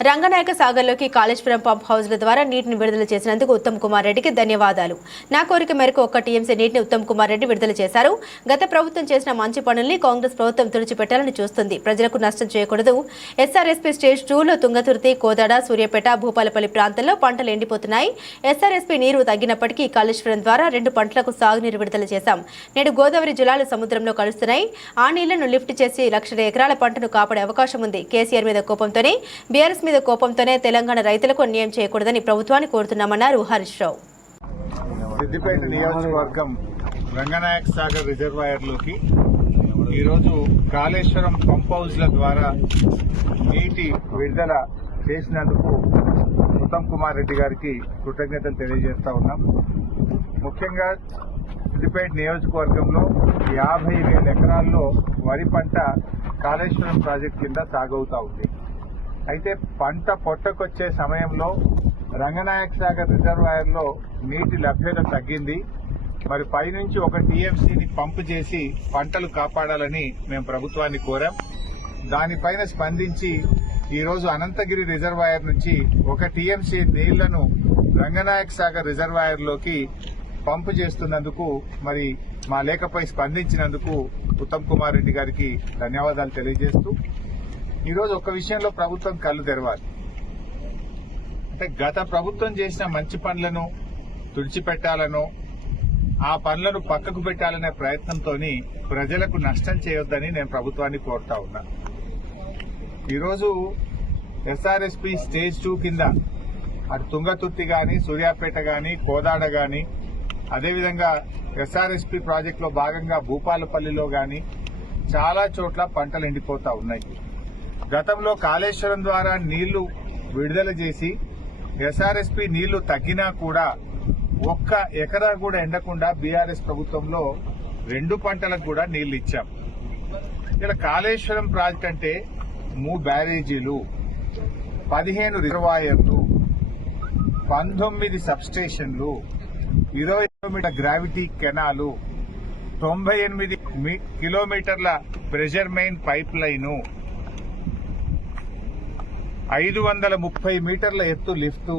Ranganayaka సాగర్లోకి Kaleshwaram pump హౌజ్ల ద్వారా నీటిని విడుదల చేసినందుకు ఉత్తమ్ కుమార్ రెడ్డికి ధన్యవాదాలు. నా కోరిక మేరకు 1 టీఎంసీ నీటిని ఉత్తమ్ కుమార్ రెడ్డి విడుదల చేశారు. గత ప్రభుత్వం చేసిన మంచి పనుల్ని కాంగ్రెస్ ప్రభుత్వం తుడిచిపెట్టాలని చూస్తుంది. ప్రజలకు నష్టం చేయకూడదు. ఎస్ఆర్ఎస్పీ స్టేజ్ 2లో తుంగతుర్తి, కోదాడ, సూర్యాపేట, భూపాలపల్లి ప్రాంతాల్లో పంటలు ఎండిపోతున్నాయి. ఎస్ఆర్ఎస్పీ నీరు తగ్గినప్పటికీ కాళేశ్వరం ద్వారా 2 పంటలకు సాగునీరు విడుదల చేశాం. నేడు గోదావరి జలాలు సముద్రంలో కలుస్తున్నాయి. ఆ నీళ్లను లిఫ్ట్ చేసి 1,00,000 ఎకరాల పంటను కాపాడే అవకాశం ఉంది. కేసీఆర్ మీద కోపంతోనే, బీఆర్ఎస్ మీద కోపంతోనే తెలంగాణ రైతులకు అన్యాయం చేయకూడదని ప్రభుత్వాన్ని కోరుతున్నామన్నారు హరీష్ రావు. సిద్దిపేట నియోజకవర్గం రంగనాయక సాగర్ రిజర్వాయర్లోకి ఈరోజు కాళేశ్వరం పంప్ హౌజ్ల ద్వారా నీటి విడుదల చేసినందుకు ఉత్తమ్ కుమార్ రెడ్డి గారికి కృతజ్ఞతలు తెలియజేస్తా ఉన్నాం. ముఖ్యంగా సిద్దిపేట నియోజకవర్గంలో 50,000 ఎకరాల్లో వరి పంట కాళేశ్వరం ప్రాజెక్టు కింద సాగవుతా ఉంది. అయితే పంట పొట్టకొచ్చే సమయంలో రంగనాయక సాగర్ రిజర్వాయర్లో నీటి లభ్యత తగ్గింది. మరి పైనుంచి 1 టీఎంసీని పంపు చేసి పంటలు కాపాడాలని మేము ప్రభుత్వాన్ని కోరాం. దానిపైన స్పందించి ఈరోజు అనంతగిరి రిజర్వాయర్ నుంచి 1 టీఎంసీ నీళ్లను రంగనాయక సాగర్ రిజర్వాయర్లోకి పంపు చేస్తున్నందుకు మరి మా లేఖపై స్పందించినందుకు ఉత్తమ్ కుమార్ రెడ్డి గారికి ధన్యవాదాలు తెలియజేస్తూ ఈరోజు ఒక విషయంలో ప్రభుత్వం కళ్ళు తెరవాలి. అంటే గత ప్రభుత్వం చేసిన మంచి పనులను తుడిచిపెట్టాలనో ఆ పనులను పక్కకు పెట్టాలనే ప్రయత్నంతో ప్రజలకు నష్టం చేయొద్దని నేను ప్రభుత్వాన్ని కోరుతా ఉన్నా. ఈరోజు ఎస్ఆర్ఎస్పీ స్టేజ్ 2 కింద అటు తుంగతుర్తి గాని, సూర్యాపేట గాని, కోదాడ గాని, అదేవిధంగా ఎస్ఆర్ఎస్పీ ప్రాజెక్టులో భాగంగా భూపాలపల్లిలో గాని చాలా చోట్ల పంటలు ఎండిపోతా ఉన్నాయి. గతంలో కాళేశ్వరం ద్వారా నీళ్లు విడుదల చేసి ఎస్ఆర్ఎస్పీ నీళ్లు తగ్గినా కూడా 1 ఎకరా కూడా ఎండకుండా బీఆర్ఎస్ ప్రభుత్వంలో 2 పంటలకు కూడా నీళ్లు ఇచ్చాం. ఇలా కాళేశ్వరం ప్రాజెక్ట్ అంటే 3 బ్యారేజీలు, 15 రిజర్వాయర్లు, 19 సబ్స్టేషన్లు, 20 కిలోమీటర్ గ్రావిటీ కెనాలు, 98 కిలోమీటర్ల ప్రెషర్ మెయిన్ పైప్ లైను, 530 మీటర్ల ఎత్తు లిఫ్టు,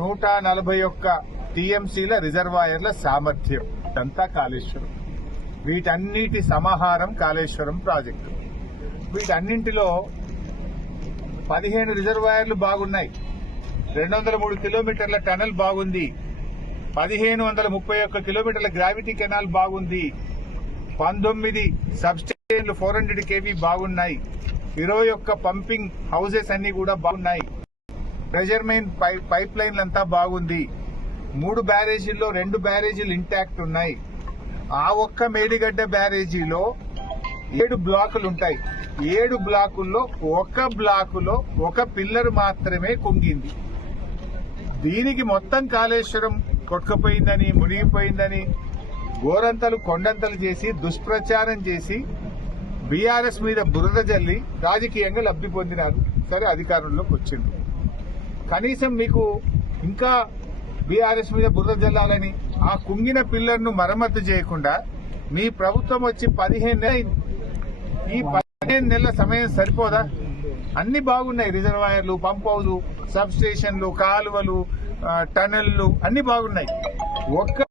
141 టీఎంసీల రిజర్వాయర్ల సామర్థ్యం. ఇదంతా కాళేశ్వరం. వీటన్నిటి సమాహారం కాళేశ్వరం ప్రాజెక్టు. వీటన్నింటిలో 15 రిజర్వాయర్లు బాగున్నాయి, 203 కిలోమీటర్ల టనల్ బాగుంది, 1531 కిలోమీటర్ల గ్రావిటీ కెనాల్ బాగుంది, 19 సబ్స్టేషన్లు 400 kV బాగున్నాయి, 21 పంపింగ్ హౌసెస్ అన్ని కూడా బాగున్నాయి, ప్రెషర్ మెయిన్ పైప్ లైన్లు అంతా బాగుంది, 3 బ్యారేజీల్లో 2 బ్యారేజీలు ఇంటాక్ట్ ఉన్నాయి. ఆ ఒక్క మేడిగడ్డ బ్యారేజీలో 7 బ్లాకులు ఉంటాయి. 7 బ్లాకుల్లో 1 బ్లాకులో 1 పిల్లర్ మాత్రమే కుంగింది. దీనికి మొత్తం కాళేశ్వరం కొట్టుకుపోయిందని, మునిగిపోయిందని గోరంతలు కొండంతలు చేసి దుష్ప్రచారం చేసి బీఆర్ఎస్ మీద బురద జల్లి రాజకీయంగా లబ్ధి పొందినారు. సరే, అధికారంలోకి వచ్చింది. కనీసం మీకు ఇంకా బీఆర్ఎస్ మీద బురద జల్లాలని ఆ కుంగిన పిల్లర్ను మరమ్మతు చేయకుండా మీ ప్రభుత్వం వచ్చి 15 నెలలు, ఈ 15 నెలల సమయం సరిపోదా? అన్ని బాగున్నాయి. రిజర్వాయర్లు, పంప్ హౌస్, సబ్ స్టేషన్లు, కాలువలు, టనెళ్లు అన్ని బాగున్నాయి. ఒక్క